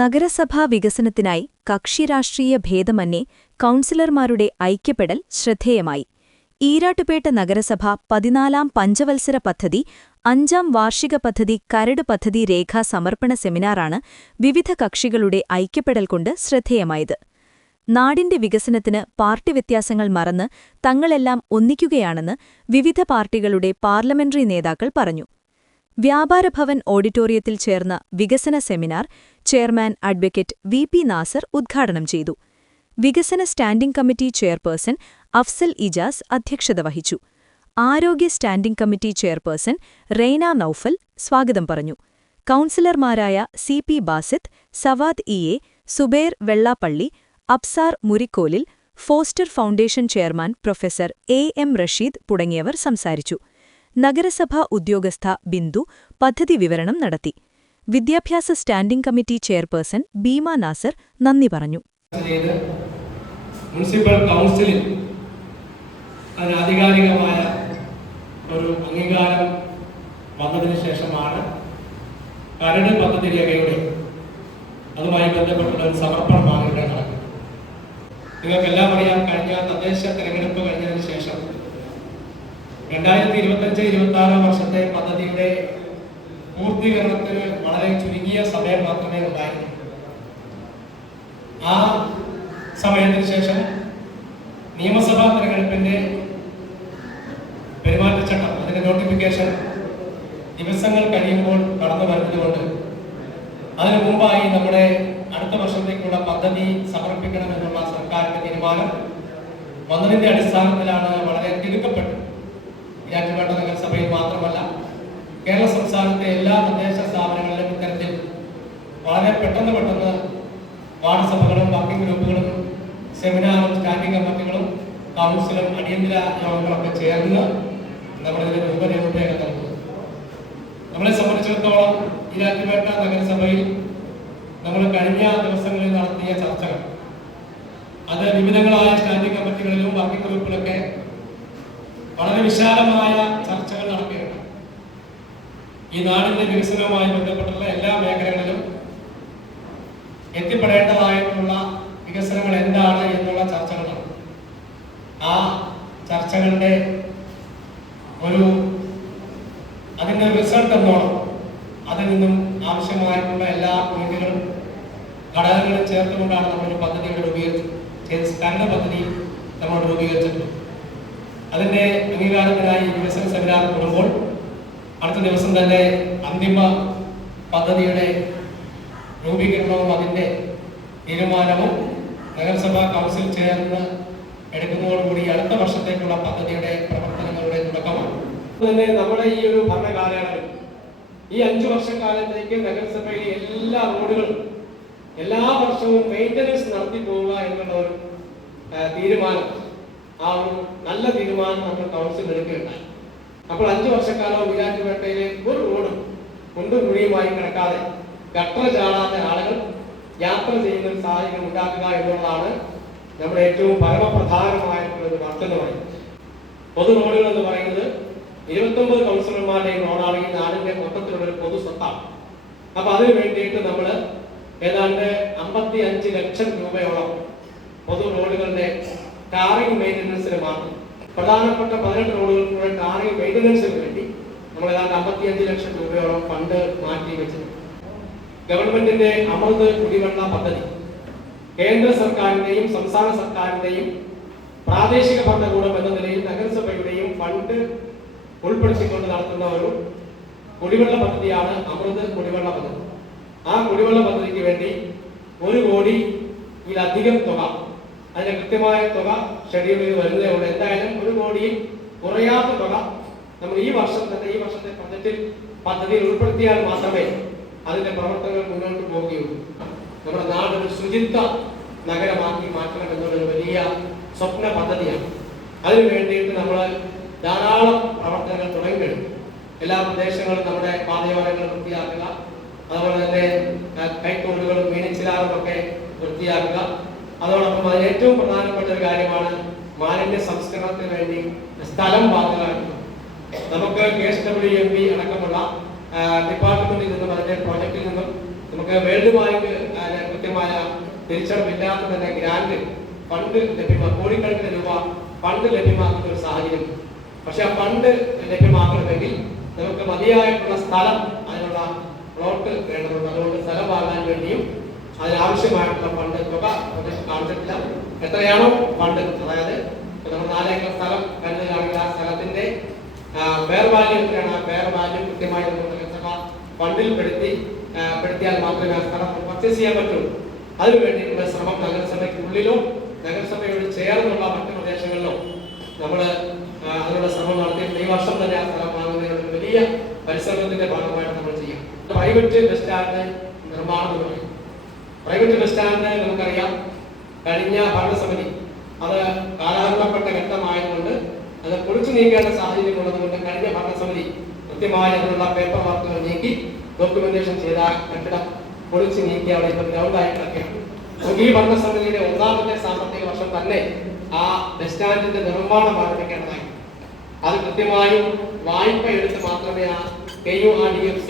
നഗരസഭാ വികസനത്തിനായി കക്ഷിരാഷ്ട്രീയ ഭേദമന്യേ കൗൺസിലർമാരുടെ ഐക്യപ്പെടൽ ശ്രദ്ധേയമായി. ഈരാട്ടുപേട്ട നഗരസഭ 14-ാം പഞ്ചവത്സര പദ്ധതി 5-ാം വാർഷിക പദ്ധതി കരട് പദ്ധതി രേഖാ സമർപ്പണ സെമിനാറാണ് വിവിധ കക്ഷികളുടെ ഐക്യപ്പെടൽ കൊണ്ട് ശ്രദ്ധേയമായത്. നാടിന്റെ വികസനത്തിന് പാർട്ടി വ്യത്യാസങ്ങൾ മറന്ന് തങ്ങളെല്ലാം ഒന്നിക്കുകയാണെന്ന് വിവിധ പാർട്ടികളുടെ പാർലമെന്ററി നേതാക്കൾ പറഞ്ഞു. വ്യാപാരഭവൻ ഓഡിറ്റോറിയത്തിൽ ചേർന്ന വികസന seminar chairman advocate V P. Nasar ഉദ്ഘാടനം ചെയ്തു. വികസന standing committee chairperson Afsal Ijas അധ്യക്ഷത വഹിച്ചു. ആരോഗ്യ standing committee chairperson Raina Noufal സ്വാഗതം പറഞ്ഞു. കൗൺസിലർമാരായ C P. Basith, Savad E A., Subair Vellappally, Absar Murikkolil, foster foundation chairman professor A M. Rasheed തുടങ്ങിയവർ സംസാരിച്ചു. നഗരസഭാ ഉദ്യോഗസ്ഥ ബിന്ദു പദ്ധതി വിവരണം നടത്തി. വിദ്യാഭ്യാസ standing committee chairperson Beema Nasar നന്ദി പറഞ്ഞു. മുനിസിപ്പൽ കൗൺസിലിൽ ആധികാരികമായ ഒരു അംഗീകാരം വന്നതിന് ശേഷമാണ് കരട് പദ്ധതി രേഖയുടെ അതുമായി ബന്ധപ്പെട്ടുള്ള ഒരു സമർപ്പണമാണ് ഇവിടെ നടക്കുന്നത്. നിങ്ങൾക്കെല്ലാം അറിയാം, കഴിഞ്ഞ തദ്ദേശ തെരഞ്ഞെടുപ്പ് കഴിഞ്ഞതിന് ശേഷം 2025-26 വർഷത്തെ പദ്ധതിയുടെ പൂർത്തീകരണത്തിന് വളരെ ചുരുങ്ങിയ സമയം മാത്രമേ ഉണ്ടായിരുന്നു. ആ സമയത്തിന് ശേഷം നിയമസഭാ തെരഞ്ഞെടുപ്പിന്റെ പെരുമാറ്റച്ചട്ടം, അതിന്റെ നോട്ടിഫിക്കേഷൻ ദിവസങ്ങൾ കഴിയുമ്പോൾ കടന്നു വരുന്നതുകൊണ്ട് അതിനു മുമ്പായി നമ്മുടെ അടുത്ത വർഷത്തേക്കുള്ള പദ്ധതി സമർപ്പിക്കണമെന്നുള്ള സർക്കാരിന്റെ തീരുമാനം വന്നതിന്റെ അടിസ്ഥാനത്തിലാണ് വളരെ തിടുക്കപ്പെട്ടു. ഈരാറ്റുപേട്ട നഗരസഭയിൽ മാത്രമല്ല, കേരള സംസ്ഥാനത്തെ എല്ലാ തദ്ദേശ സ്ഥാപനങ്ങളിലും ഇത്തരത്തിൽ വളരെ പെട്ടെന്ന് വാർഡ് സഭകളും വർക്കിംഗ് ഗ്രൂപ്പുകളും സെമിനാറും സ്റ്റാൻഡിംഗ് കമ്മിറ്റികളും കൗൺസിലും അടിയന്തര യോഗങ്ങളൊക്കെ ചേർന്ന് നമ്മളിതിന്റെ രൂപരേഖ നൽകുന്നു. നമ്മളെ സംബന്ധിച്ചിടത്തോളം ഈരാറ്റുപേട്ട നഗരസഭയിൽ നമ്മൾ കഴിഞ്ഞ ദിവസങ്ങളിൽ നടത്തിയ ചർച്ചകൾ, അത് വിവിധങ്ങളായ സ്റ്റാൻഡിംഗ് കമ്മിറ്റികളിലും വർക്കിംഗ് ഗ്രൂപ്പിലൊക്കെ വളരെ വിശാലമായ ചർച്ചകൾ നടക്കുകയാണ്. ഈ നാടിന്റെ വികസനവുമായി ബന്ധപ്പെട്ടുള്ള എല്ലാ മേഖലകളിലും എത്തിപ്പെടേണ്ടതായിട്ടുള്ള വികസനങ്ങൾ എന്താണ് എന്നുള്ള ചർച്ചകളാണ്. ആ ചർച്ചകളുടെ അതിന്റെ റിസൾട്ട് എന്നോണം അതിൽ നിന്നും ആവശ്യമായിട്ടുള്ള എല്ലാ പോയിന്റുകളും ഘടകങ്ങളും ചേർത്തുകൊണ്ടാണ് നമ്മളൊരു പദ്ധതിയുടെ കരട് പദ്ധതി നമ്മൾ രൂപീകരിച്ചിട്ടുള്ളത്. അതിന്റെ അംഗീകാരത്തിനായി വികസന സെമിനാർ കൂടുമ്പോൾ അടുത്ത ദിവസം തന്നെ അന്തിമ പദ്ധതിയുടെ രൂപീകരണവും അതിന്റെ തീരുമാനവും നഗരസഭാ കൗൺസിൽ ചേർന്ന് എടുക്കുന്നതോടുകൂടി അടുത്ത വർഷത്തേക്കുള്ള പദ്ധതിയുടെ പ്രവർത്തനങ്ങളുടെ തുടക്കമാണ്. തന്നെ നമ്മുടെ ഈ ഒരു ഭരണകാലയളവിൽ ഈ 5 വർഷക്കാലത്തേക്ക് നഗരസഭയിലെ എല്ലാ റോഡുകളും എല്ലാ വർഷവും മെയിൻ്റനൻസ് നടത്തി പോവുക എന്നുള്ള ഒരു തീരുമാനം, ആ ഒരു നല്ല തീരുമാനം നമ്മൾ കൗൺസിൽ എടുക്കുകയുണ്ടായി. അപ്പോൾ 5 വർഷക്കാലം ഈരാറ്റുപേട്ടയിലെ ഒരു റോഡും കുണ്ടും കുഴിയുമായി കിടക്കാതെ ഗട്ടർ ചാടാത്ത ആളുകൾ യാത്ര ചെയ്യുന്ന ഒരു സാഹചര്യം ഉണ്ടാക്കുക എന്നുള്ളതാണ് നമ്മുടെ ഏറ്റവും പരമപ്രധാനമായിട്ടുള്ള ഒരു വർധനമായി. പൊതു റോഡുകൾ എന്ന് പറയുന്നത് 29 കൗൺസിലർമാരുടെയും റോഡാണ് ഈ നാടിന്റെ മൊത്തത്തിലുള്ള ഒരു പൊതു സ്വത്താണ്. അപ്പൊ അതിനു വേണ്ടിയിട്ട് നമ്മൾ ഏതാണ്ട് 55 ലക്ഷം രൂപയോളം പൊതു റോഡുകളുടെ ടാറിംഗ് മെയിൻ്റനൻസിന് മാത്രം, പ്രധാനപ്പെട്ട 18 റോഡുകൾക്കുള്ള ടാറിംഗ് മെയിൻ്റനൻസിന് വേണ്ടി നമ്മൾ ഏതാണ്ട് 55 ലക്ഷം രൂപയോളം ഫണ്ട് മാറ്റി വെച്ചിട്ടുണ്ട്. ഗവൺമെന്റിന്റെ അമൃത് കുടിവെള്ള പദ്ധതി കേന്ദ്ര സർക്കാരിന്റെയും സംസ്ഥാന സർക്കാരിന്റെയും പ്രാദേശിക ഭരണകൂടം എന്ന നിലയിൽ നഗരസഭയുടെയും ഫണ്ട് ഉൾപ്പെടുത്തിക്കൊണ്ട് നടത്തുന്ന ഒരു കുടിവെള്ള പദ്ധതിയാണ് അമൃത് കുടിവെള്ള പദ്ധതി. ആ കുടിവെള്ള പദ്ധതിക്ക് വേണ്ടി 1 കോടിയിലധികം തുക, അതിന്റെ കൃത്യമായ തുക ഷെഡ്യൂൾ ചെയ്ത് വരുന്നതേ ഉള്ളൂ. എന്തായാലും 1 കോടിയിൽ കുറയാത്ത തുക നമ്മൾ ഈ വർഷത്തെ ബജറ്റിൽ പദ്ധതിയിൽ ഉൾപ്പെടുത്തിയാൽ മാത്രമേ അതിന്റെ പ്രവർത്തനങ്ങൾ മുന്നോട്ട് പോവുകയുള്ളൂ. നമ്മുടെ നാട് ഒരു ശുചിത്വ നഗരമാക്കി മാറ്റണം എന്നുള്ളൊരു വലിയ സ്വപ്ന പദ്ധതിയാണ്. അതിനു വേണ്ടിയിട്ട് നമ്മൾ ധാരാളം പ്രവർത്തനങ്ങൾ തുടങ്ങിക്കഴിഞ്ഞു. എല്ലാ പ്രദേശങ്ങളും നമ്മുടെ പാതയോരങ്ങൾ വൃത്തിയാക്കുക, അതുപോലെ തന്നെ കൈത്തോടുകളും മീനച്ചിലാറും ഒക്കെ വൃത്തിയാക്കുക. അതോടൊപ്പം അതിന് ഏറ്റവും പ്രധാനപ്പെട്ട ഒരു കാര്യമാണ് മാലിന്യ സംസ്കരണത്തിന് വേണ്ടി സ്ഥലം വാങ്ങുക. നമുക്ക് KSWMP അടക്കമുള്ള ഡിപ്പാർട്ട്മെന്റിൽ നിന്നും അതിന്റെ പ്രോജക്റ്റിൽ നിന്നും നമുക്ക് വേൾഡ് ബാങ്ക് കൃത്യമായ തിരിച്ചടവില്ലാത്ത തന്നെ ഗ്രാന്റ് ഫണ്ട് ലഭ്യമാക്കും, കോടിക്കണക്കിന് രൂപ ഫണ്ട് ലഭ്യമാക്കുന്ന ഒരു സാഹചര്യം. പക്ഷെ ആ ഫണ്ട് ലഭ്യമാക്കണമെങ്കിൽ നമുക്ക് മതിയായിട്ടുള്ള സ്ഥലം, അതിനുള്ള പ്ലോട്ട് വേണ്ടതുണ്ട്. അതുകൊണ്ട് സ്ഥലം വാങ്ങാൻ വേണ്ടിയും അതിനാവശ്യമായിട്ടുള്ള ഫണ്ട് തുക കാണിച്ചിട്ടില്ല. എത്രയാണോ ഫണ്ട്, അതായത് നമ്മൾ 4 ഏക്കർ സ്ഥലം കരുതുകയാണെങ്കിൽ ആ സ്ഥലത്തിന്റെ ഫെയർ വാല്യൂ എത്രയാണ്, ആ ഫെയർ വാല്യൂ കൃത്യമായി നമ്മൾ നഗരസഭ ഫണ്ടിൽ പെടുത്തിയാൽ മാത്രമേ ആ സ്ഥലം പർച്ചേസ് ചെയ്യാൻ പറ്റുള്ളൂ. അതിനു വേണ്ടിയിട്ടുള്ള ശ്രമം നഗരസഭയ്ക്കുള്ളിലോ നഗരസഭയോട് ചേർന്നുള്ള മറ്റു പ്രദേശങ്ങളിലോ നമ്മൾ അതിനുള്ള ശ്രമം നടത്തിയിട്ട് ഈ വർഷം തന്നെ ആ സ്ഥലം വാങ്ങുന്നതിനുള്ള വലിയ പരിശ്രമത്തിന്റെ ഭാഗമായിട്ട് നമ്മൾ ചെയ്യാം. പ്രൈവറ്റ് ബസ് സ്റ്റാൻഡ് നിർമ്മാണം എന്ന് പറയും. പ്രൈവറ്റ് ബസ് സ്റ്റാൻഡ് നമുക്കറിയാം, കഴിഞ്ഞ ഭരണസമിതി അത് കാലഹരണപ്പെട്ട ഘട്ടമായതുകൊണ്ട് അത് പൊളിച്ചു നീക്കേണ്ട സാഹചര്യം ഉള്ളതുകൊണ്ട് കഴിഞ്ഞ ഭരണസമിതി കൃത്യമായി അതിനുള്ള പേപ്പർ വർക്കുകൾ നീക്കി ഡോക്യുമെന്റേഷൻ ചെയ്ത കെട്ടിടം പൊളിച്ചു നീക്കി അവിടെ ഇപ്പോൾ ഗ്രൗണ്ടായി കിടക്കുകയാണ്. ഈ ഭരണസമിതിയുടെ 1ാമത്തെ സാമ്പത്തിക വർഷം തന്നെ ആ ബസ് സ്റ്റാൻഡിന്റെ നിർമ്മാണം ആരംഭിക്കേണ്ടതായി. അത് കൃത്യമായും വായ്പ എടുത്ത് മാത്രമേ ആ KURDFC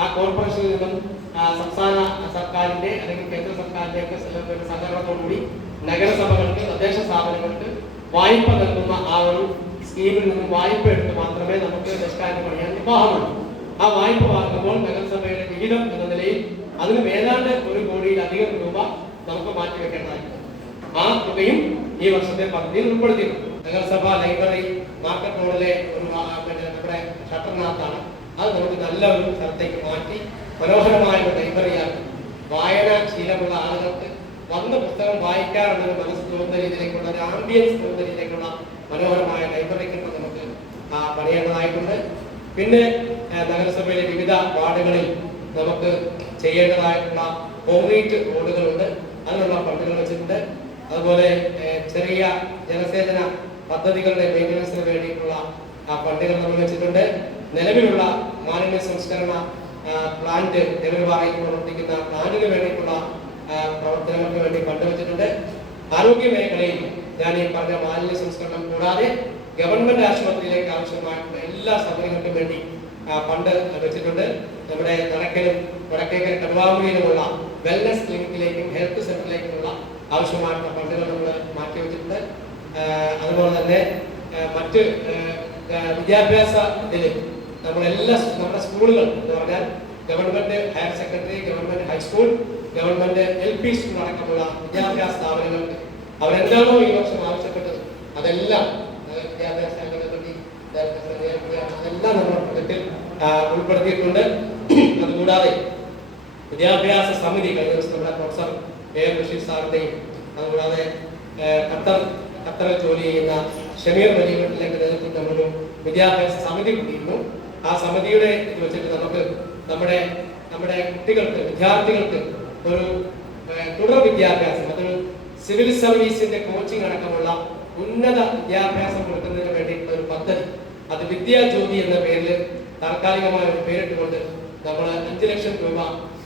ആ കോർപ്പറേഷനിൽ നിന്നും സംസ്ഥാന സർക്കാരിന്റെ അല്ലെങ്കിൽ കേന്ദ്ര സർക്കാരിന്റെ ഒക്കെ സഹകരണത്തോടുകൂടി നഗരസഭകൾക്ക്, തദ്ദേശ സ്ഥാപനങ്ങൾക്ക് വായ്പ നൽകുന്ന ആ ഒരു സ്കീമിൽ നിന്നും വായ്പ എടുത്ത് മാത്രമേ നമുക്ക് ബസ് സ്റ്റാൻഡ് പണിയാൻ നിർവാഹമുള്ളൂ. ആ വായ്പ വാങ്ങുമ്പോൾ നഗരസഭയുടെ വിഹിതം എന്ന നിലയിൽ അതിന് ഏതാണ്ട് 1 കോടിയിലധികം രൂപ നമുക്ക് മാറ്റിവെക്കേണ്ടതായിട്ടുണ്ട്. ആ തുകയും ഈ വർഷത്തെ പദ്ധതിയിൽ ഉൾപ്പെടുത്തിയിട്ടുണ്ട്. നഗരസഭ ലൈബ്രറി മാർക്കറ്റ് റോഡിലെ ഒരു നമ്മുടെ ഷട്ടറിനകത്താണ്. അത് നമുക്ക് നല്ല ഒരു സ്ഥലത്തേക്ക് മാറ്റി മനോഹരമായ ഒരു ലൈബ്രറിയാണ്. വായന ശീലമുള്ള ആളുകൾക്ക് വന്ന് പുസ്തകം വായിക്കാറുള്ളത് മനസ്സ് തോന്നുന്ന രീതിയിലേക്കുള്ള ഒരു ആംബിയൻസ് തോന്നുന്ന രീതിയിലേക്കുള്ള മനോഹരമായ ലൈബ്രറിക്ക് നമുക്ക് പണിയേണ്ടതായിട്ടുണ്ട്. പിന്നെ നഗരസഭയിലെ വിവിധ വാർഡുകളിൽ നമുക്ക് ചെയ്യേണ്ടതായിട്ടുള്ള കോൺക്രീറ്റ് റോഡുകളുണ്ട്, അതിനുള്ള ഫണ്ടുകൾ വെച്ചിട്ടുണ്ട്. അതുപോലെ ചെറിയ ജലസേചന പദ്ധതികളുടെ മെയിൻ്റനൻസിന് വേണ്ടിയിട്ടുള്ള ഫണ്ടുകൾ നമ്മൾ വെച്ചിട്ടുണ്ട്. നിലവിലുള്ള മാലിന്യ സംസ്കരണ പ്ലാന്റ് ദേവരവാറയിൽ പ്രവർത്തിക്കുന്ന പ്ലാന്റിന് വേണ്ടിയിട്ടുള്ള പ്രവർത്തനങ്ങൾക്ക് വേണ്ടി ഫണ്ട് വെച്ചിട്ടുണ്ട്. ആരോഗ്യ മേഖലയിൽ ഞാൻ ഈ പറഞ്ഞ മാലിന്യ സംസ്കരണം കൂടാതെ ഗവൺമെന്റ് ആശുപത്രിയിലേക്ക് ആവശ്യമായിട്ടുള്ള എല്ലാ സൗകര്യങ്ങൾക്കും വേണ്ടി ഫണ്ട് വെച്ചിട്ടുണ്ട്. നമ്മുടെ നടക്കലും വടക്കേക്കര കടുവാമുറിയിലുമുള്ള വെൽനസ് ക്ലിനിക്കിലേക്കും ഹെൽത്ത് സെന്ററിലേക്കുമുള്ള ആവശ്യമായിട്ടുള്ള ഫണ്ടുകൾ നമ്മൾ മാറ്റിവെച്ചിട്ടുണ്ട്. അതുപോലെ തന്നെ മറ്റ് വിദ്യാഭ്യാസത്തിൽ നമ്മുടെ സ്കൂളുകൾ എന്ന് പറഞ്ഞാൽ government higher secondary, government high school, government LP school അടക്കമുള്ള വിദ്യാഭ്യാസ സ്ഥാപനങ്ങൾക്ക് അവരെന്താണോ ഈ വർഷം ആവശ്യപ്പെട്ടത് അതെല്ലാം വിദ്യാഭ്യാസ അതെല്ലാം നമ്മുടെ പ്രൊജക്റ്റിൽ ഉൾപ്പെടുത്തിയിട്ടുണ്ട്. അതുകൂടാതെ വിദ്യാഭ്യാസ സമിതി കഴിഞ്ഞ ദിവസം നമ്മുടെ പ്രൊഫസർ A.M. ബഷീർ സാറിന്റെയും അതുകൂടാതെ ഖത്തറിൽ ജോലി ചെയ്യുന്ന ഷമീർ വലിയവട്ടിലെ നേതൃത്വത്തിൽ നമ്മളൊരു വിദ്യാഭ്യാസ സമിതി കൂടിയിരുന്നു. ആ സമിതിയുടെ ഇത് വെച്ചിട്ട് നമുക്ക് നമ്മുടെ കുട്ടികൾക്ക്, വിദ്യാർത്ഥികൾക്ക് ഒരു തുടർ വിദ്യാഭ്യാസം, അതൊരു സിവിൽ സർവീസിന്റെ കോച്ചിങ് അടക്കമുള്ള ഉന്നത വിദ്യാഭ്യാസം കൊടുക്കുന്നതിന് വേണ്ടിയിട്ടുള്ള ഒരു പദ്ധതി, അത് വിദ്യാജ്യോതി എന്ന പേരിൽ താൽക്കാലികമായ ഒരു പേരിട്ടുകൊണ്ട് നമ്മൾ 5 ലക്ഷം രൂപ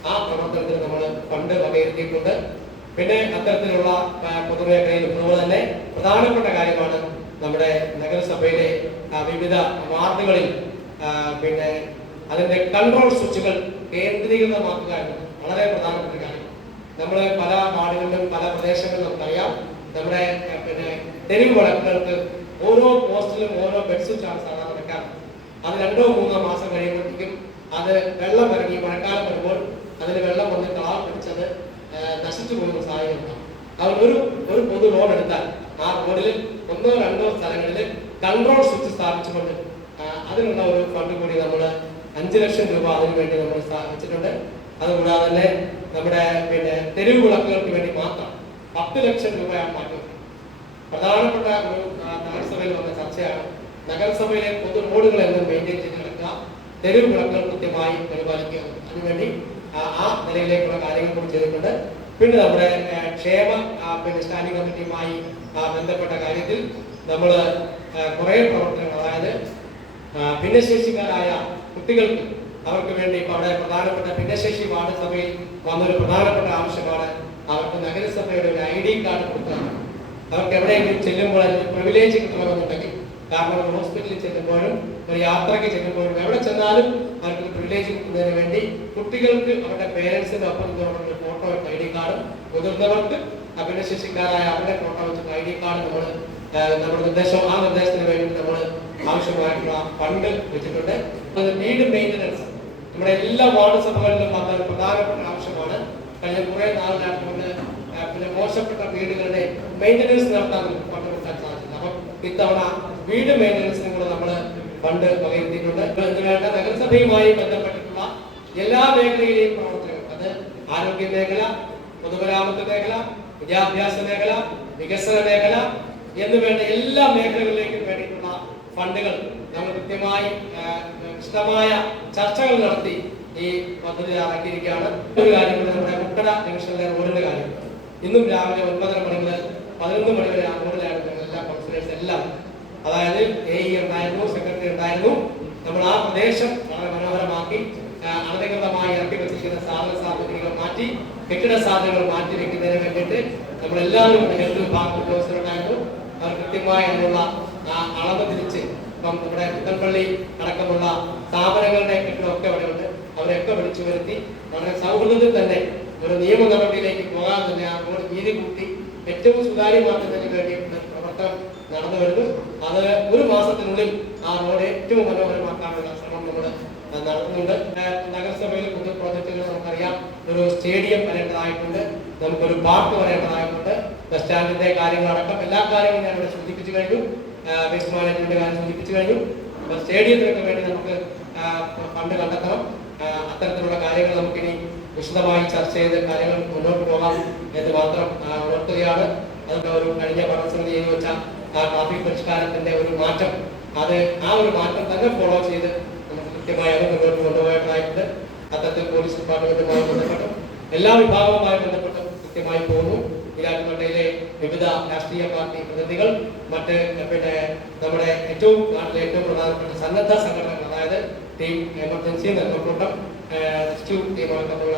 ആ പ്രവർത്തനത്തിന് നമ്മൾ ഫണ്ട് വകയിരുത്തിയിട്ടുണ്ട്. പിന്നെ അത്തരത്തിലുള്ള പൊതുമേഖലയിലും അതുപോലെ തന്നെ പ്രധാനപ്പെട്ട കാര്യമാണ് നമ്മുടെ നഗരസഭയിലെ വിവിധ വാർഡുകളിൽ പിന്നെ അതിന്റെ കൺട്രോൾ സ്വിച്ചുകൾ കേന്ദ്രീകൃതമാക്കുക എന്നത് വളരെ പ്രധാനപ്പെട്ട കാര്യം. നമ്മൾ പല വാർഡുകളിലും പല പ്രദേശങ്ങളിലും നമുക്കറിയാം, നമ്മുടെ പിന്നെ തെരുവ് വിളക്കുകൾക്ക് ഓരോ പോസ്റ്റിലും ഓരോ ബെഡ് സ്വിച്ചാണ് സാധാരണ വെക്കാറ്. അത് 2-3 മാസം കഴിയുമ്പോഴേക്കും അത് വെള്ളം ഇറങ്ങി മഴക്കാലം വരുമ്പോൾ അതിന് വെള്ളം വന്ന് കളാവ് പിടിച്ചത് നശിച്ചു പോകുന്ന സാഹചര്യം. അവർ ഒരു പൊതു റോഡ് എടുത്താൽ ആ റോഡിൽ 1-2 സ്ഥലങ്ങളിൽ കൺട്രോൾ സ്വിച്ച് സ്ഥാപിച്ചുകൊണ്ട് അതിനുള്ള ഒരു ഫണ്ട് കൂടി നമ്മൾ 5 ലക്ഷം രൂപ അതിനു വേണ്ടി നമ്മൾ വെച്ചിട്ടുണ്ട്. അതുകൂടാതെ തന്നെ നമ്മുടെ പിന്നെ തെരുവ് വിളക്കുകൾക്ക് വേണ്ടി മാത്രം 10 ലക്ഷം രൂപയാണ് മാറ്റുന്നത്. പ്രധാനപ്പെട്ട ഒരു നഗരസഭയിൽ വന്ന ചർച്ചയാണ് നഗരസഭയിലെ പൊതു റോഡുകൾ എന്നും മെയിൻറ്റെയിൻ ചെയ്ത് കിടക്കുക, തെരുവ് വിളക്കുകൾ കൃത്യമായി പരിപാലിക്കുക. അതിനുവേണ്ടി ആ നിലയിലേക്കുള്ള കാര്യങ്ങൾ കൂടി ചെയ്തിട്ടുണ്ട്. പിന്നെ നമ്മുടെ ക്ഷേമ പിന്നെ സ്റ്റാൻഡിംഗ് കമ്മിറ്റിയുമായി ബന്ധപ്പെട്ട കാര്യത്തിൽ നമ്മൾ കുറേ പ്രവർത്തനങ്ങൾ, അതായത് ഭിന്നശേഷിക്കാരായ കുട്ടികൾക്ക് അവർക്ക് വേണ്ടി ഇപ്പോൾ അവിടെ പ്രധാനപ്പെട്ട ഭിന്നശേഷി വാർഡ് സഭയിൽ വന്നൊരു പ്രധാനപ്പെട്ട ആവശ്യമാണ് അവർക്ക് നഗരസഭയുടെ ഒരു ID കാർഡ് കൊടുക്കുക. അവർക്ക് എവിടെയെങ്കിലും ചെല്ലുമ്പോൾ അതിന് പ്രിവിലേജ് കിട്ടണമെന്നുണ്ടെങ്കിൽ, കാരണം ഹോസ്പിറ്റലിൽ ചെല്ലുമ്പോഴും ഒരു യാത്രയ്ക്ക് ചെല്ലുമ്പോഴും എവിടെ ചെന്നാലും അവർക്ക് പ്രിവിലേജ് കിട്ടുന്നതിന് വേണ്ടി കുട്ടികൾക്ക് അവരുടെ പേരൻസിന്റെ ഒപ്പം ഒരു ഫോട്ടോ വെച്ച് ID കാർഡും, മുതിർന്നവർക്ക് അഭിനശേഷിക്കാരായ അവരുടെ ഫോട്ടോ വെച്ച് ID കാർഡ് നമ്മുടെ നിർദ്ദേശത്തിന് വേണ്ടി നമ്മൾ ആവശ്യമായിട്ടുള്ള ഫണ്ട് വെച്ചിട്ടുണ്ട്. അത് നീഡ് മെയിൻ്റനൻസ് നമ്മുടെ എല്ലാ വാർഡ് സഭകളിലും വന്ന പ്രധാനപ്പെട്ട ആവശ്യമാണ്. കഴിഞ്ഞ കുറെ നാളിലായിക്കൊണ്ട് പിന്നെ മോശപ്പെട്ട വീടുകളുടെ മെയിൻ്റനൻസ് നടത്താൻ ഫണ്ട് കൊടുക്കാൻ സാധിച്ചില്ല. അപ്പം ഇത്തവണ വീട് മെയിൻ്റനൻസിനും കൂടെ നമ്മൾ ഫണ്ട് വകയിരുത്തിയിട്ടുണ്ട്. വേണ്ട നഗരസഭയുമായി ബന്ധപ്പെട്ടിട്ടുള്ള എല്ലാ മേഖലയിലെയും പ്രവർത്തനങ്ങൾ, അത് ആരോഗ്യ മേഖല, പൊതുമരാമത്ത് മേഖല, വിദ്യാഭ്യാസ മേഖല, വികസന മേഖല എന്നുവേണ്ട എല്ലാ മേഖലകളിലേക്കും വേണ്ടിയിട്ടുള്ള ഫണ്ടുകൾ നമ്മൾ കൃത്യമായി വിശദമായ ചർച്ചകൾ നടത്തി ഈ പദ്ധതി ഇറക്കിയിരിക്കുകയാണ്. ഒരു കാര്യം നമ്മുടെ മുക്കട ജംഗ്ഷനിലെ റോഡിന്റെ കാര്യം, ഇന്നും രാവിലെ 9:30 മണി മുതൽ 11 മണി വരെ ആ റോഡിലാണ് എല്ലാ കൗൺസിലേഴ്സ് എല്ലാം, അതായത് AE ഉണ്ടായിരുന്നു, സെക്രട്ടറി ഉണ്ടായിരുന്നു. നമ്മൾ ആ പ്രദേശം വളരെ മനോഹരമാക്കി അനധികൃതമായി ഇറക്കി വെച്ചിരിക്കുന്ന സാധന സാമഗ്രികൾ മാറ്റി, കെട്ടിട സാധനങ്ങൾ മാറ്റി വെക്കുന്നതിന് വേണ്ടിയിട്ട് നമ്മളെല്ലാവരും ഹെൽത്ത് വിഭാഗം ഉദ്യോഗസ്ഥരുണ്ടായിരുന്നു. അവർ കൃത്യമായി അതിനുള്ള അളവ് തിരിച്ച് ഇപ്പം നമ്മുടെ പുത്തൻപള്ളി അടക്കമുള്ള സ്ഥാപനങ്ങളുടെ കെട്ടിടമൊക്കെ അവിടെ ഉണ്ട്. അവരെയൊക്കെ വിളിച്ചു വരുത്തി വളരെ സൗഹൃദത്തിൽ തന്നെ ഒരു നിയമ നടപടിയിലേക്ക് പോകാൻ തന്നെ ആ റോഡ് വീതി കൂട്ടി ഏറ്റവും സുതാര്യമാക്കുന്നതിന് വേണ്ടിയിട്ടുള്ള പ്രവർത്തനം നടന്നു വരുന്നു. അത് ഒരു മാസത്തിനുള്ളിൽ ആ റോഡ് ഏറ്റവും മനോഹരമാക്കാനുള്ള ശ്രമം നമ്മൾ നടത്തുന്നുണ്ട്. നഗരസഭയിൽ പുതിയ പ്രോജക്റ്റുകൾ നമുക്കറിയാം. ഒരു സ്റ്റേഡിയം വരേണ്ടതായിട്ടുണ്ട്, നമുക്കൊരു പാർക്ക് വരേണ്ടതായിട്ടുണ്ട്, ബസ് സ്റ്റാൻഡിന്റെ കാര്യങ്ങളടക്കം എല്ലാ കാര്യങ്ങളും ഞാൻ ഇവിടെ സൂചിപ്പിച്ചു കഴിഞ്ഞു. വേസ്റ്റ് മാനേജ്മെന്റ് കാര്യം സൂചിപ്പിച്ചു കഴിഞ്ഞു. സ്റ്റേഡിയത്തിനൊക്കെ വേണ്ടി നമുക്ക് ഫണ്ട് കണ്ടെത്തണം. അത്തരത്തിലുള്ള കാര്യങ്ങൾ നമുക്കിനി വിശദമായി ചർച്ച ചെയ്ത് കാര്യങ്ങൾ മുന്നോട്ട് പോകാം എന്ന് മാത്രം ഉണർത്തുകയാണ്. അതിന്റെ ഒരു കഴിഞ്ഞ ഭരണസമിതി ചെയ്തു വെച്ച ആ ട്രാഫിക് പരിഷ്കാരത്തിന്റെ ഒരു മാറ്റം, അത് ആ ഒരു മാറ്റം തന്നെ ഫോളോ ചെയ്ത് നമുക്ക് കൃത്യമായി അത് മുന്നോട്ട് കൊണ്ടുപോകേണ്ടതായിട്ടുണ്ട്. അത്തരത്തിൽ പോലീസ് ഡിപ്പാർട്ട്മെന്റുമായി ബന്ധപ്പെട്ടും എല്ലാ വിഭാഗവുമായി ബന്ധപ്പെട്ടും കൃത്യമായി പോകുന്നു. ഈരാറ്റുപേട്ടയിലെ വിവിധ രാഷ്ട്രീയ പാർട്ടി പ്രതിനിധികൾ, മറ്റ് പിന്നെ നമ്മുടെ നാട്ടിലെ ഏറ്റവും പ്രധാനപ്പെട്ട സന്നദ്ധ സംഘടനകൾ, അതായത് ടീം എമർജൻസി, നെൽമക്കൂട്ടം, റെസ്ക്യൂ ടീം അടക്കമുള്ള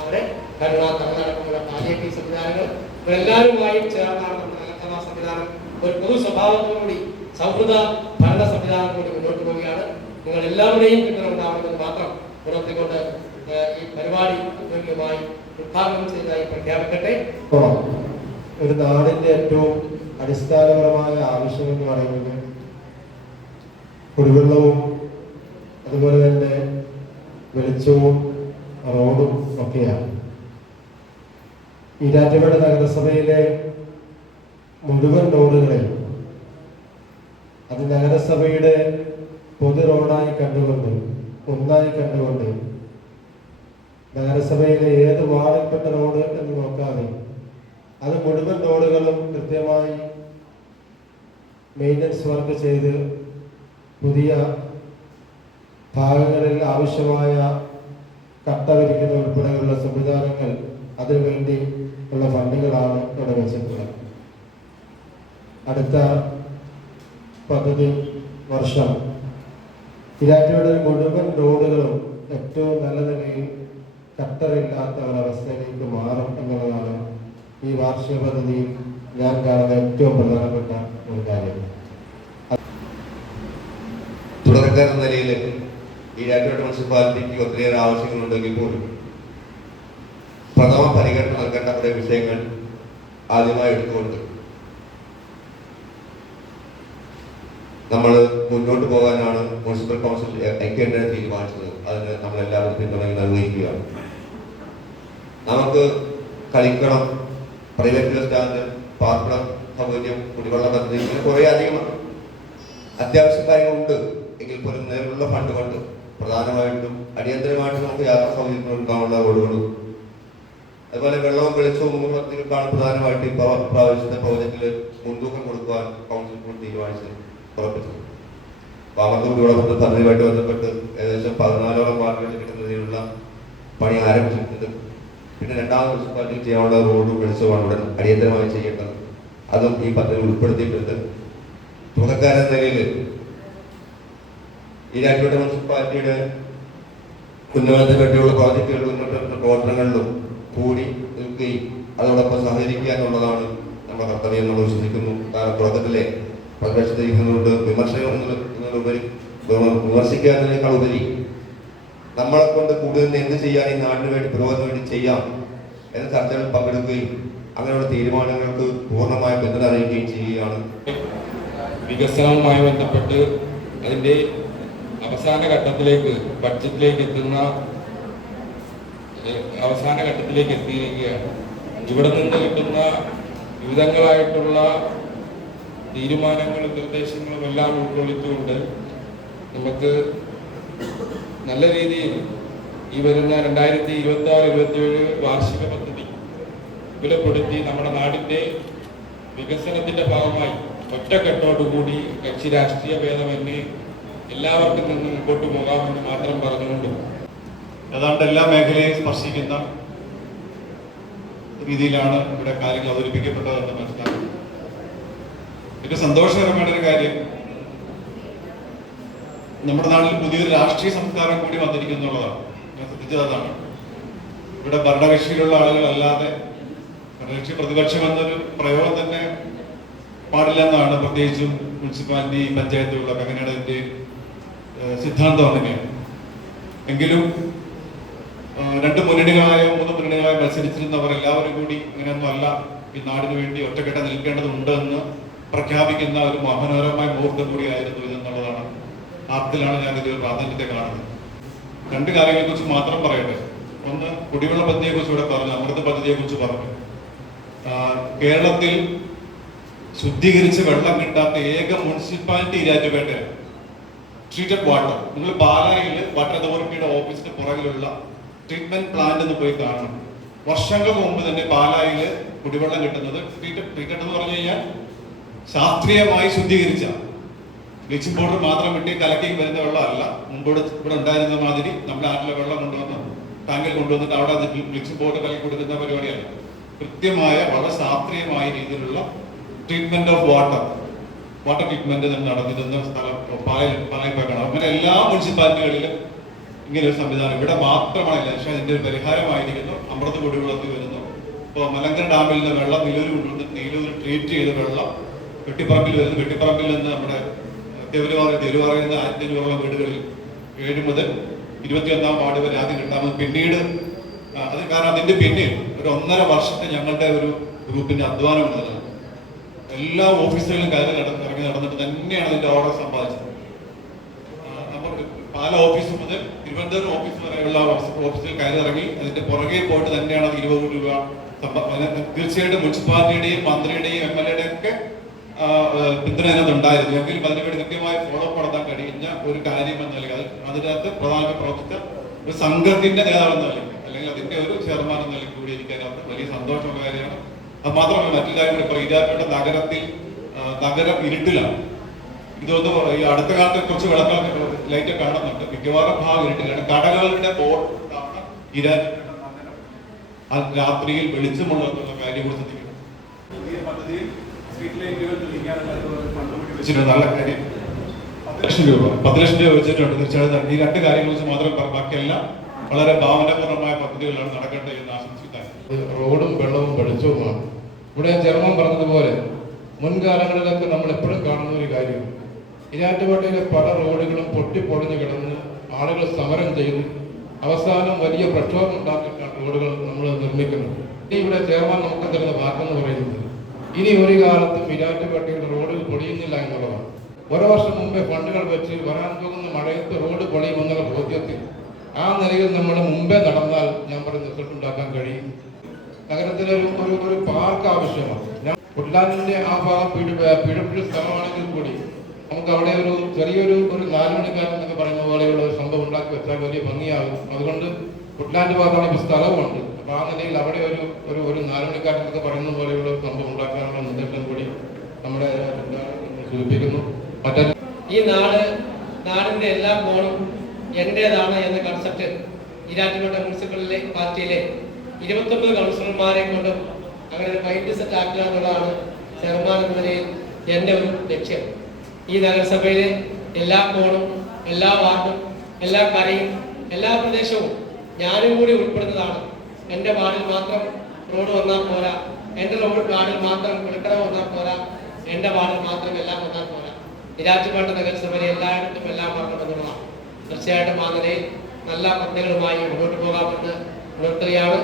അവരെ കരുണ തമിഴ്നാടക്കമുള്ള പാലിയേറ്റീവ് സംവിധാനങ്ങൾ, ഇവരെല്ലാവരുമായും ചേർന്നാണ് നമ്മുടെ നഗരസഭാ സംവിധാനം ഒരു പൊതു സ്വഭാവത്തോടുകൂടി സൗഹൃദ ഭരണ സംവിധാനം കൂടി മുന്നോട്ട് പോവുകയാണ്. നിങ്ങൾ എല്ലാവരുടെയും പിന്തുണ ഉണ്ടാവണമെന്ന് മാത്രം ഉണർത്തിക്കൊണ്ട് ഈ പരിപാടി ഔദ്യോഗികമായി ഉദ്ഘാടനം ചെയ്തതായി പ്രഖ്യാപിക്കട്ടെ. ഒരു നാടിന്റെ ഏറ്റവും അടിസ്ഥാനപരമായ ആവശ്യം എന്ന് പറയുന്നത് കുടിവെള്ളവും അതുപോലെ തന്നെ വെളിച്ചവും റോഡും ഒക്കെയാണ്. ഈരാറ്റുപേട്ട നഗരസഭയിലെ മുഴുവൻ റോഡുകളിൽ അത് നഗരസഭയുടെ പൊതു റോഡായി കണ്ടുകൊണ്ട്, ഒന്നായി കണ്ടുകൊണ്ട് നഗരസഭയിലെ ഏത് വാർഡിൽപ്പെട്ട റോഡ് എന്ന് നോക്കാതെ അത് മുഴുവൻ റോഡുകളും കൃത്യമായി മെയിൻ്റനൻസ് വർക്ക് ചെയ്ത് പുതിയ ഭാഗങ്ങളിൽ ആവശ്യമായ കട്ട വിരിക്കുന്ന ഉൾപ്പെടെയുള്ള സംവിധാനങ്ങൾ അതിനുവേണ്ടി ഉള്ള ഫണ്ടുകളാണ് ഇവിടെ വെച്ചിട്ടുള്ളത്. അടുത്ത പദ്ധതി വർഷം ഈരാറ്റുപേട്ടയിലെ മുഴുവൻ റോഡുകളും ഏറ്റവും നല്ല നിലയിൽ കട്ടറില്ലാത്ത ഒരവസ്ഥയിലേക്ക് മാറും എന്നുള്ളതാണ് ഈ വാർഷിക പദ്ധതിയിൽ ഞാൻ കാണുന്ന ഏറ്റവും പ്രധാനപ്പെട്ട ഒരു കാര്യം. തുടർക്കാരെന്ന നിലയിൽ ഈരാറ്റുപേട്ട മുനിസിപ്പാലിറ്റിക്ക് ഒത്തിരിയേറെ ആവശ്യങ്ങളുണ്ടെങ്കിൽ പോലും പ്രഥമ പരിഗണന നൽകേണ്ട കുറെ വിഷയങ്ങൾ ആദ്യമായി എടുത്തുകൊണ്ട് നമ്മൾ മുന്നോട്ട് പോകാനാണ് മുനിസിപ്പൽ കൗൺസിൽ ഐക്യകണ്ഠേന തീരുമാനിച്ചത്. അതിന് നമ്മളെല്ലാവരും പിന്തുണ നിർവഹിക്കുകയാണ്. നമുക്ക് കളിക്കണം, പ്രൈവറ്റ് ബസ് സ്റ്റാൻഡ്, പാർപ്പിടം സൗകര്യം, കുടിവെള്ള പദ്ധതി, ഇങ്ങനെ കുറേ അധികം അത്യാവശ്യ കാര്യങ്ങളുണ്ട്. എങ്കിൽ പോലും നിലവിലുള്ള ഫണ്ട് കൊണ്ട് പ്രധാനമായിട്ടും അടിയന്തരമായിട്ട് നമുക്ക് യാത്രാ സൗകര്യം കൊടുക്കാനുള്ള റോഡുകളും അതുപോലെ വെള്ളവും വെളിച്ചവും പദ്ധതികൾക്കാണ് പ്രധാനമായിട്ട് ഇപ്പോൾ പ്രാവശ്യത്തെ പ്രോജക്റ്റിൽ മുൻതൂക്കം കൊടുക്കുവാൻ കൗൺസിൽ കൂടി തീരുമാനിച്ചത് ഉറപ്പിച്ചത്. പാമർത്തൂടിയോടൊപ്പം പദ്ധതിയുമായിട്ട് ബന്ധപ്പെട്ട് ഏകദേശം 14ഓളം വാർഡുകളിൽ കിട്ടുന്നതിനുള്ള പണി ആരംഭിച്ചിട്ടുണ്ട്. പിന്നെ രണ്ടാമത് മുനിസിപ്പാലിറ്റി ചെയ്യാനുള്ള റോഡും വെളിച്ചമാണ് ഉടൻ അടിയന്തരമായി ചെയ്യേണ്ടത്. അതും ഈ പദ്ധതി ഉൾപ്പെടുത്തിയിട്ടുണ്ട്. തുടക്കക്കാരെന്ന നിലയിൽ ഈരാറ്റുപേട്ട മുനിസിപ്പാലിറ്റിയുടെ ഉന്നമനത്തെ പറ്റിയുള്ള പ്രോജക്റ്റുകളും ഉന്നത പ്രവർത്തനങ്ങളിലും കൂടി നിൽക്കുകയും അതോടൊപ്പം സഹകരിക്കുക എന്നുള്ളതാണ് നമ്മുടെ കർത്തവ്യം നമ്മൾ വിശ്വസിക്കുന്നു. കാരണം തുടക്കത്തിലെ പ്രതിപക്ഷത്തിരിക്കുന്നതുകൊണ്ട് വിമർശനം എന്നതിലുപരി വിമർശിക്കുന്നതിനേക്കാൾ ഉപരി നമ്മളെ കൊണ്ട് കൂടുതൽ എന്ത് ചെയ്യാൻ ഈ നാടിന് വേണ്ടി പുരോഗതിന് വേണ്ടി ചെയ്യാം എന്ന ചർച്ചകളിൽ പങ്കെടുക്കുകയും അങ്ങനെയുള്ള തീരുമാനങ്ങൾക്ക് പൂർണ്ണമായ പിന്തുണ അറിയിക്കുകയും ചെയ്യുകയാണ്. വികസനവുമായി ബന്ധപ്പെട്ട് അതിൻ്റെ അവസാന ഘട്ടത്തിലേക്ക് ബഡ്ജറ്റിലേക്ക് എത്തുന്ന അവസാന ഘട്ടത്തിലേക്ക് എത്തിയിരിക്കുകയാണ്. ഇവിടെ നിന്ന് കിട്ടുന്ന വിവിധങ്ങളായിട്ടുള്ള തീരുമാനങ്ങളും നിർദ്ദേശങ്ങളും എല്ലാം ഉൾക്കൊള്ളിച്ചുകൊണ്ട് നമുക്ക് നല്ല രീതിയിൽ ഈ വരുന്ന 2026-27 വാർഷിക പദ്ധതി വിപുലപ്പെടുത്തി നമ്മുടെ നാടിൻ്റെ വികസനത്തിൻ്റെ ഭാഗമായി ഒറ്റക്കെട്ടോടുകൂടി കക്ഷി രാഷ്ട്രീയ ഭേദമന്യേ എല്ലാവർക്കും നിന്ന് മുമ്പോട്ട് പോകാമെന്ന് മാത്രം പറഞ്ഞുകൊണ്ട് ഏതാണ്ട് എല്ലാ മേഖലയെയും സ്പർശിക്കുന്ന രീതിയിലാണ് ഇവിടെ കാര്യങ്ങൾ അവതരിപ്പിക്കപ്പെട്ടതെന്ന് മനസ്സിലാക്കുന്നത്. ഏറ്റവും സന്തോഷകരമായ ഒരു കാര്യം, നമ്മുടെ നാട്ടിൽ പുതിയൊരു രാഷ്ട്രീയ സംസ്കാരം കൂടി വന്നിരിക്കുന്നു എന്നുള്ളതാണ്. ഞാൻ ശ്രദ്ധിച്ചത് അതാണ്. ഇവിടെ ഭരണകക്ഷിയിലുള്ള ആളുകളല്ലാതെ, ഭരണകക്ഷി പ്രതിപക്ഷം എന്നൊരു പ്രയോഗം തന്നെ പാടില്ലെന്നാണ് പ്രത്യേകിച്ചും മുനിസിപ്പാലിറ്റി പഞ്ചായത്തുകളൊക്കെ അങ്ങനെയാണ് അതിൻ്റെ സിദ്ധാന്തം അങ്ങനെയാണ്. എങ്കിലും 2 മുന്നണികളായോ 3 മുന്നണികളായോ മത്സരിച്ചിരുന്നവർ എല്ലാവരും കൂടി ഇങ്ങനെയൊന്നും അല്ല, ഈ നാടിന് വേണ്ടി ഒറ്റക്കെട്ട നിൽക്കേണ്ടതുണ്ട് എന്ന് പ്രഖ്യാപിക്കുന്ന ഒരു മനോഹരമായ മുഹൂർത്തം കൂടിയായിരുന്നു ഇതെന്നുള്ളതാണ്. ആർത്തിലാണ് ഞാനിത് പ്രാധാന്യത്തെ കാണുന്നത്. 2 കാര്യങ്ങളെക്കുറിച്ച് മാത്രം പറയട്ടെ. ഒന്ന്, കുടിവെള്ള പദ്ധതിയെക്കുറിച്ച് ഇവിടെ പറഞ്ഞു, അമൃത പദ്ധതിയെക്കുറിച്ച് പറഞ്ഞു. കേരളത്തിൽ ശുദ്ധീകരിച്ച് വെള്ളം കിട്ടാത്ത ഏക മുനിസിപ്പാലിറ്റി ഈരാറ്റുപേട്ടയാണ്. ട്രീറ്റഡ് വാട്ടർ, നിങ്ങൾ പാലായിൽ വാട്ടർ അതോറിറ്റിയുടെ ഓഫീസിന് പുറകിലുള്ള ട്രീറ്റ്മെന്റ് പ്ലാന്റ് എന്ന് പോയി കാണണം. വർഷങ്ങൾക്ക് മുമ്പ് തന്നെ പാലായിൽ കുടിവെള്ളം കിട്ടുന്നത് ട്രീറ്റഡ് എന്ന് പറഞ്ഞു കഴിഞ്ഞാൽ ശാസ്ത്രീയമായി ശുദ്ധീകരിച്ച ബ്ലീച്ചിങ് പൗഡർ മാത്രം ഇട്ട് കലക്കി വരുന്ന വെള്ളമല്ല. മുമ്പ് ഇവിടെ ഉണ്ടായിരുന്ന മാതിരി നമ്മുടെ നാട്ടിലെ വെള്ളം കൊണ്ടുവന്ന് ടാങ്കിൽ കൊണ്ടുവന്നിട്ട് അവിടെ ബ്ലീച്ചിങ് പൗഡർ കലക്കി കൊടുക്കുന്ന പരിപാടിയല്ല. കൃത്യമായ വളരെ ശാസ്ത്രീയമായ രീതിയിലുള്ള ട്രീറ്റ്മെന്റ് ഓഫ് വാട്ടർ ട്രീറ്റ്മെന്റ് നടന്നിരുന്ന സ്ഥലം പാലക്കാടാണ്. അങ്ങനെ എല്ലാ മുനിസിപ്പാലിറ്റികളിലും ഇങ്ങനെ ഒരു സംവിധാനം ഇവിടെ മാത്രമാണ് ഇല്ല. പക്ഷേ അതിന്റെ ഒരു പരിഹാരമായിരിക്കുന്നു അമൃത കുടിവെള്ളത്തിൽ വരുന്നു. ഇപ്പോൾ മലങ്കര ഡാമിൽ നിന്ന് വെള്ളം നീലൂർ കൊണ്ടുവന്ന് നീലൂർ ട്രീറ്റ് ചെയ്ത വെള്ളം വെട്ടിപ്പറമ്പിൽ വരുന്നു. വെട്ടിപ്പറമ്പിൽ നിന്ന് നമ്മുടെ തെരുവാറിൽ നിന്ന് 1500 വീടുകളിൽ 7 മുതൽ 21 വാർഡ് വരെ ആദ്യം കിട്ടാമെന്ന്. പിന്നീട് അത് കാരണം അതിന്റെ പിന്നിൽ ഒരു 1.5 വർഷത്തെ ഞങ്ങളുടെ ഒരു ഗ്രൂപ്പിന്റെ അധ്വാനം ഉള്ളതാണ്. എല്ലാ ഓഫീസുകളിലും ഇറങ്ങി നടന്നിട്ട് തന്നെയാണ് അതിന്റെ ഓർഡർ സമ്പാദിച്ചത്. നമുക്ക് പാല ഓഫീസ് മുതൽ തിരുവനന്തപുരം ഓഫീസ് വരെയുള്ള ഓഫീസിൽ കയറിറങ്ങി അതിന്റെ പുറകെ പോയിട്ട് തന്നെയാണ് 20 കോടി രൂപ തീർച്ചയായിട്ടും മുനിസിപ്പാലിറ്റിയുടെയും മന്ത്രിയുടെയും MLA ഒക്കെ പിന്തുണ അതിനകത്ത് ഉണ്ടായിരുന്നു. എങ്കിലും അതിനുവേണ്ടി കൃത്യമായി ഫോളോ അപ്പ് നടത്താൻ കഴിയുന്ന ഒരു കാര്യം എന്ന നിലയിൽ അതിനകത്ത് പ്രധാനപ്പെട്ട പ്രവർത്തിച്ച ഒരു സംഘത്തിന്റെ നേതാവെന്ന നിലയ്ക്ക് അല്ലെങ്കിൽ അതിന്റെ ഒരു ചെയർമാൻ എന്ന നിലയ്ക്ക് കൂടി എനിക്കതിനകത്ത് വലിയ സന്തോഷമുള്ള കാര്യമാണ്. അത് മാത്രമല്ല മറ്റൊരു കാര്യം കൂടി, ഈരാറ്റുപേട്ട നഗരത്തിൽ നഗരം ഇരുട്ടിലാണ്. ഇതൊന്ന് ഈ അടുത്ത കാലത്ത് കുറച്ച് വിളക്കുകൾ ലൈറ്റ് കാണുന്നുണ്ട്. മിക്കവാറും ഭാഗം ഇരുട്ടിലാണ്. കടകളുടെ ബോർഡാണ് ഈരാറ്റുപേട്ട നഗരം രാത്രിയിൽ വെളിച്ചമുള്ളതെന്നുള്ള കാര്യം കൂടി ശ്രദ്ധിക്കണം. നല്ല കാര്യം. 10 ലക്ഷം രൂപ വെച്ചിട്ടുണ്ട്. തീർച്ചയായിട്ടും ഈ 2 കാര്യങ്ങളെ കുറിച്ച് മാത്രം ബാക്കിയെല്ലാം വളരെ ഭാവനാപൂർവമായ പദ്ധതികളാണ് നടക്കേണ്ടത് എന്ന് ആശംസിക്കാൻ. റോഡും വെള്ളവും വെളിച്ചവുമാണ്. ഇവിടെ ചെയർമാൻ പറഞ്ഞതുപോലെ മുൻകാലങ്ങളിലൊക്കെ നമ്മൾ എപ്പോഴും കാണുന്ന ഒരു കാര്യമാണ്, ഈരാറ്റുപേട്ടയിലെ പല റോഡുകളും പൊട്ടിപ്പൊളിഞ്ഞു കിടന്ന് ആളുകൾ സമരം ചെയ്ത് അവസാനം വലിയ പ്രക്ഷോഭം ഉണ്ടാക്കിയിട്ടാണ് റോഡുകൾ നമ്മൾ നിർമ്മിക്കുന്നത്. ഇവിടെ ചെയർമാൻ നമുക്ക് തരുന്ന വാക്കെന്ന് പറയുന്നത് ഇനി ഒരു കാലത്തും ഈരാറ്റുപേട്ടയുടെ റോഡുകൾ പൊളിയുന്നില്ല എന്നുള്ളതാണ്. ഓരോ വർഷം മുമ്പേ ഫണ്ടുകൾ വെച്ച് വരാൻ പോകുന്ന മഴയത്ത് റോഡ് പൊളിയുമെന്നുള്ള ബോധ്യത്തിൽ ആ നിലയിൽ നമ്മൾ മുമ്പേ നടന്നാൽ ഞാൻ പറയുന്ന റിസൾട്ട് ഉണ്ടാക്കാൻ കഴിയും. നഗരത്തിലൊരു ഒരു പാർക്ക് ആവശ്യമാണ്. ഞാൻ ഉഡ്ലാൻഡിന്റെ ആ ഭാഗം പിഴപ്പിഴ സ്ഥലമാണെങ്കിൽ കൂടി നമുക്ക് അവിടെ ഒരു ചെറിയൊരു 4 മണിക്കാരൻ എന്നൊക്കെ പറയുന്ന പോലെയുള്ള ഒരു സംഭവം ഉണ്ടാക്കി വെച്ചാൽ വലിയ ഭംഗിയാകും. അതുകൊണ്ട് ഉഡ്ലാൻഡ് ഭാഗത്താണ് ഇപ്പോൾ സ്ഥലവുമുണ്ട്. അപ്പൊ ആ നിലയിൽ അവിടെ ഒരു 4 മണിക്കാരൻ എന്നൊക്കെ പറയുന്ന പോലെയുള്ള ഒരു സംഭവം ഉണ്ടാക്കാനുള്ള നിർദ്ദേശം കൂടി നമ്മുടെ സൂചിപ്പിക്കുന്നു. ഈ നാടിന്റെ എല്ലാ കോണും എന്റേതാണ് എന്ന കൺസെപ്റ്റ് ഈരാറ്റുപേട്ട മുനിസിപ്പലിലെ പാർട്ടിയിലെ 29 കൗൺസിലർമാരെ കൊണ്ടും അങ്ങനെ ഒരു മൈൻഡ് സെറ്റ് ആക്കുക എന്നുള്ളതാണ് ചെയർമാൻ എന്ന നിലയിൽ എൻ്റെ ഒരു ലക്ഷ്യം. ഈ നഗരസഭയിലെ എല്ലാ കോണും എല്ലാ വാർഡും എല്ലാ കരയും എല്ലാ പ്രദേശവും ഞാനും കൂടി ഉൾപ്പെടുന്നതാണ്. എൻ്റെ വാർഡിൽ മാത്രം റോഡ് വന്നാൽ പോരാ, എൻ്റെ വാർഡിൽ മാത്രം കുളിക്കട വന്നാൽ പോരാ, എൻ്റെ വാർഡിൽ മാത്രം എല്ലാം വന്നാൽ പോരാ. ഇരാറ്റുപേട്ട നഗരസഭയിലെ എല്ലായിടത്തും എല്ലാം മാറണമെന്നുള്ളതാണ്. തീർച്ചയായിട്ടും ആ നിലയിൽ നല്ല പദ്ധതികളുമായി മുന്നോട്ട് പോകാമെന്ന് ഉണർത്തുകയാണ്.